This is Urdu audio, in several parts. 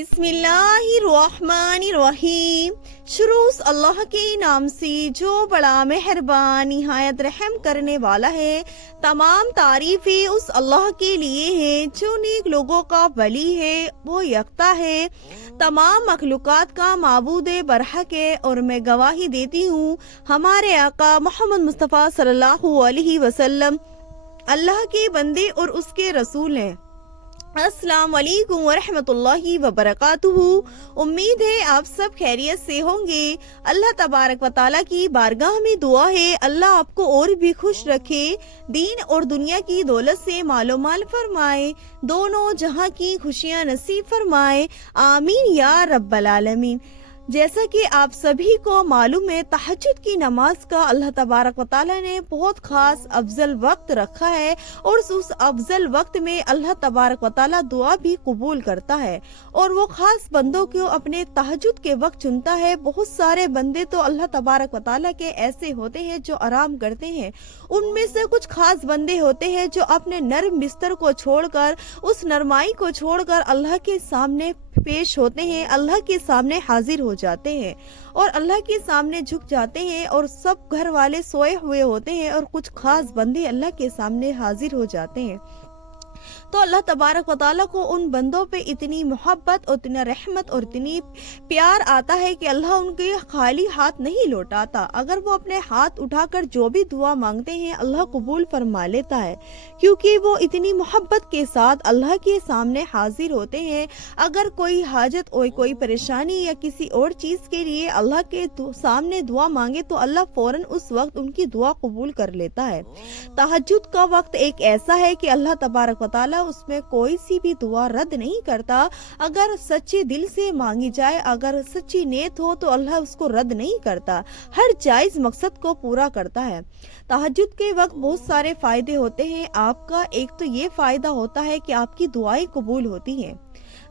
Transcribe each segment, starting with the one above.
بسم اللہ الرحمن الرحیم۔ شروع اللہ کے نام سے جو بڑا مہربان نہایت رحم کرنے والا ہے۔ تمام تعریفیں اس اللہ کے لیے ہیں جو نیک لوگوں کا ولی ہے، وہ یکتا ہے، تمام مخلوقات کا معبود برحق ہے، اور میں گواہی دیتی ہوں ہمارے آقا محمد مصطفیٰ صلی اللہ علیہ وسلم اللہ کے بندے اور اس کے رسول ہیں۔ السلام علیکم ورحمۃ اللہ وبرکاتہ۔ امید ہے آپ سب خیریت سے ہوں گے۔ اللہ تبارک و تعالیٰ کی بارگاہ میں دعا ہے اللہ آپ کو اور بھی خوش رکھے، دین اور دنیا کی دولت سے مال و مال فرمائے، دونوں جہاں کی خوشیاں نصیب فرمائے، آمین یا رب العالمین۔ جیسا کہ آپ سبھی کو معلوم ہے، تہجد کی نماز کا اللہ تبارک و تعالیٰ نے بہت خاص افضل وقت رکھا ہے، اور اس افضل وقت میں اللہ تبارک و تعالیٰ دعا بھی قبول کرتا ہے، اور وہ خاص بندوں کو اپنے تہجد کے وقت چنتا ہے۔ بہت سارے بندے تو اللہ تبارک و تعالیٰ کے ایسے ہوتے ہیں جو آرام کرتے ہیں، ان میں سے کچھ خاص بندے ہوتے ہیں جو اپنے نرم بستر کو چھوڑ کر، اس نرمائی کو چھوڑ کر اللہ کے سامنے پیش ہوتے ہیں، اللہ کے سامنے حاضر ہو جاتے ہیں، اور اللہ کے سامنے جھک جاتے ہیں، اور سب گھر والے سوئے ہوئے ہوتے ہیں، اور کچھ خاص بندے اللہ کے سامنے حاضر ہو جاتے ہیں۔ تو اللہ تبارک و تعالیٰ کو ان بندوں پہ اتنی محبت اور اتنا رحمت اور اتنی پیار آتا ہے کہ اللہ ان کے خالی ہاتھ نہیں لوٹاتا۔ اگر وہ اپنے ہاتھ اٹھا کر جو بھی دعا مانگتے ہیں اللہ قبول فرما لیتا ہے، کیونکہ وہ اتنی محبت کے ساتھ اللہ کے سامنے حاضر ہوتے ہیں۔ اگر کوئی حاجت اور کوئی پریشانی یا کسی اور چیز کے لیے اللہ کے سامنے دعا مانگے تو اللہ فوراً اس وقت ان کی دعا قبول کر لیتا ہے۔ تہجد کا وقت ایک ایسا ہے کہ اللہ تبارک و تعالیٰ اس میں کوئی سی بھی دعا رد نہیں کرتا۔ اگر سچے دل سے مانگی جائے، اگر سچی نیت ہو تو اللہ اس کو رد نہیں کرتا، ہر جائز مقصد کو پورا کرتا ہے۔ تہجد کے وقت بہت سارے فائدے ہوتے ہیں آپ کا۔ ایک تو یہ فائدہ ہوتا ہے کہ آپ کی دعائیں قبول ہوتی ہیں،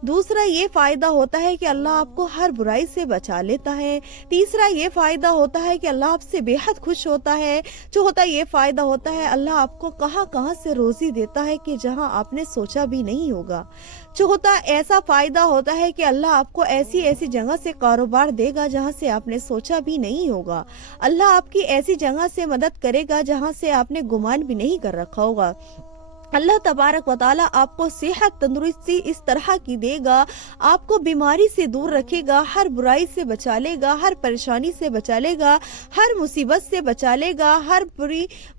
دوسرا یہ فائدہ ہوتا ہے کہ اللہ آپ کو ہر برائی سے بچا لیتا ہے، تیسرا یہ فائدہ ہوتا ہے کہ اللہ آپ سے بے حد خوش ہوتا ہے، چوتھا یہ فائدہ ہوتا ہے اللہ آپ کو کہاں سے روزی دیتا ہے کہ جہاں آپ نے سوچا بھی نہیں ہوگا، چوتھا ایسا فائدہ ہوتا ہے کہ اللہ آپ کو ایسی جگہ سے کاروبار دے گا جہاں سے آپ نے سوچا بھی نہیں ہوگا، اللہ آپ کی ایسی جگہ سے مدد کرے گا جہاں سے آپ نے گمان بھی نہیں کر رکھا ہوگا، اللہ تبارک و تعالیٰ آپ کو صحت تندرستی اس طرح کی دے گا، آپ کو بیماری سے دور رکھے گا، ہر برائی سے بچا لے گا، ہر پریشانی سے بچا لے گا، ہر مصیبت سے بچا لے گا، ہر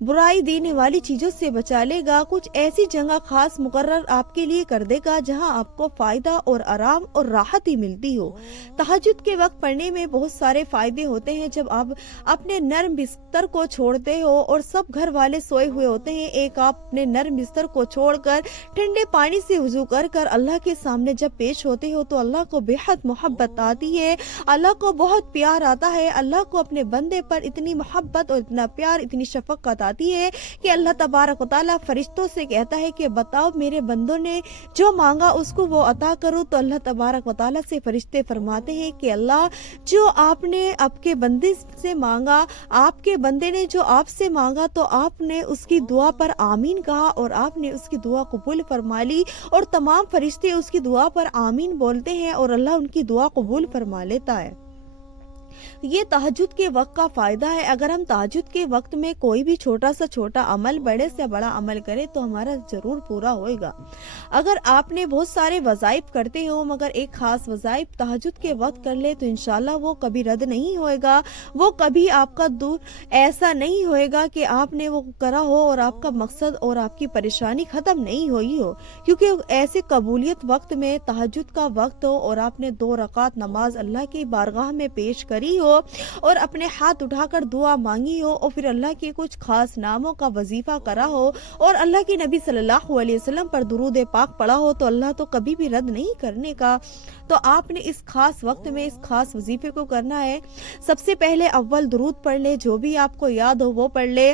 برائی دینے والی چیزوں سے بچا لے گا، کچھ ایسی جگہ خاص مقرر آپ کے لیے کر دے گا جہاں آپ کو فائدہ اور آرام اور راحت ہی ملتی ہو۔ تہجد کے وقت پڑھنے میں بہت سارے فائدے ہوتے ہیں۔ جب آپ اپنے نرم بستر کو چھوڑتے ہو اور سب گھر والے سوئے ہوئے ہوتے ہیں، ایک آپ اپنے نرم بستر کو چھوڑ کر ٹھنڈے پانی سے وضو کر اللہ کے سامنے جب پیش ہوتے ہو تو اللہ کو بے حد محبت آتی ہے، اللہ کو بہت پیار آتا ہے، اللہ کو اپنے بندے پر اتنی محبت اور اتنا پیار، اتنی شفقت آتی ہے کہ اللہ تبارک و تعالیٰ فرشتوں سے کہتا ہے کہ بتاؤ میرے بندوں نے جو مانگا اس کو وہ عطا کرو، تو اللہ تبارک و تعالیٰ سے فرشتے فرماتے ہیں کہ اللہ جو آپ نے آپ کے بندے سے مانگا، آپ کے بندے نے جو آپ سے مانگا تو آپ نے اس کی دعا پر آمین کہا، اور آپ نے اس کی دعا قبول فرما لی، اور تمام فرشتے اس کی دعا پر آمین بولتے ہیں اور اللہ ان کی دعا قبول فرما لیتا ہے۔ یہ تہجد کے وقت کا فائدہ ہے۔ اگر ہم تہجد کے وقت میں کوئی بھی چھوٹا سا چھوٹا عمل بڑے سے بڑا عمل کرے تو ہمارا ضرور پورا ہوئے گا۔ اگر آپ نے بہت سارے وظائف کرتے ہو مگر ایک خاص وظائف تہجد کے وقت کر لے تو انشاءاللہ وہ کبھی رد نہیں ہوئے گا، وہ کبھی آپ کا دور ایسا نہیں ہوئے گا کہ آپ نے وہ کرا ہو اور آپ کا مقصد اور آپ کی پریشانی ختم نہیں ہوئی ہو، کیونکہ ایسے قبولیت وقت میں تہجد کا وقت ہو اور آپ نے 2 رکعت نماز اللہ کی بارگاہ میں پیش کری ہو اور اپنے ہاتھ اٹھا کر دعا مانگی ہو، اور پھر اللہ کے کچھ خاص ناموں کا وظیفہ کرا ہو اور اللہ کے نبی صلی اللہ علیہ وسلم پر درود پاک پڑھا ہو تو اللہ تو کبھی بھی رد نہیں کرنے کا۔ تو آپ نے اس خاص وقت میں اس خاص وظیفے کو کرنا ہے۔ سب سے پہلے اول درود پڑھ لے، جو بھی آپ کو یاد ہو وہ پڑھ لے،